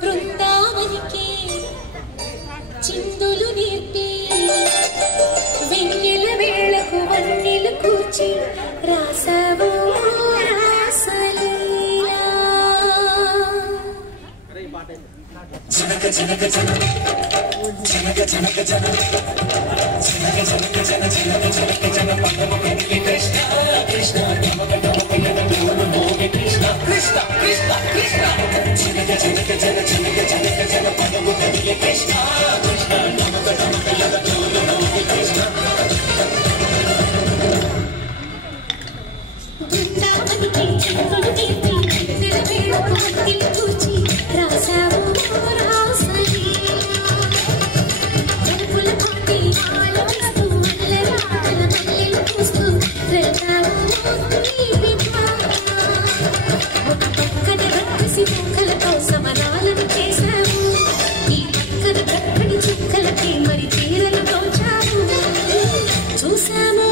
బృందావనికి చిందులు నేర్పి వెన్నెల వేళకు వన్నెలు కూర్చి రాసావు రాసలీలా జనక జనక జనక జనక జనక జనక జనక జనక జనక జనక జనక కృష్ణ కృష్ణ నమక నమక నమోగే కృష్ణ కృష్ణ కృష్ణ కృష్ణ జనక జనక జనక జనక జనక జనక పదము కదిలే కృష్ణ కృష్ణ నమక నమక నమోగే కృష్ణ బృందావనికి చిందులు నేర్పి నిలవేళకు వన్నెలు కూర్చి రాసావు సమరాలను చేశావు ఈ పక్కన దక్కడి చుక్కలకి మరి తీరలు తోచావు చూసాము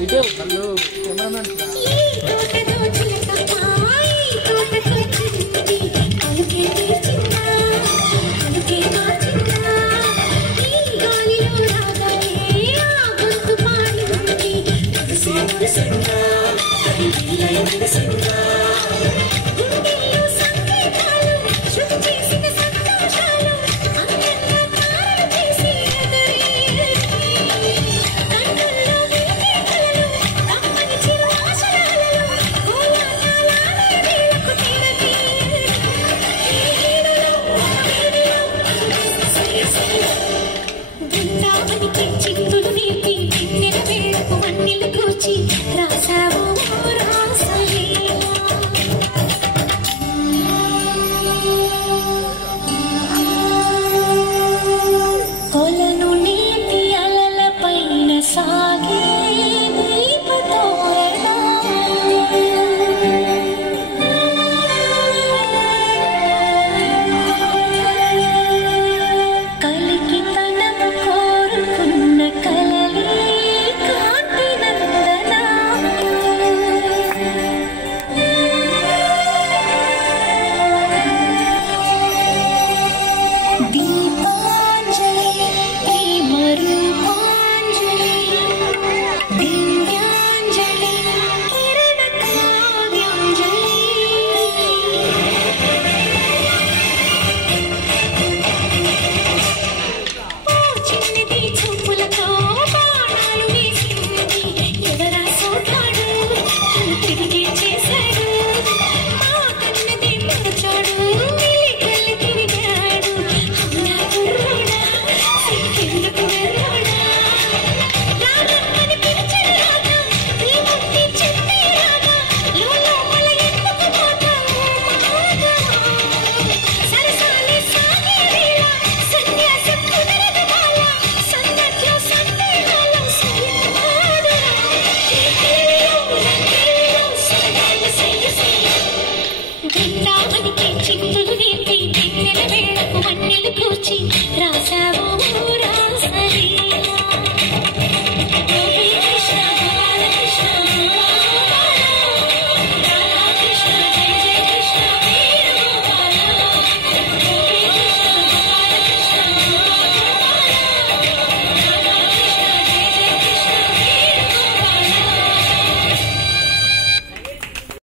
वीडियो हेलो कैमरामैन చిందులు నేర్పి వెన్నెల వేళకు వన్నెలు కూర్చి రాసావు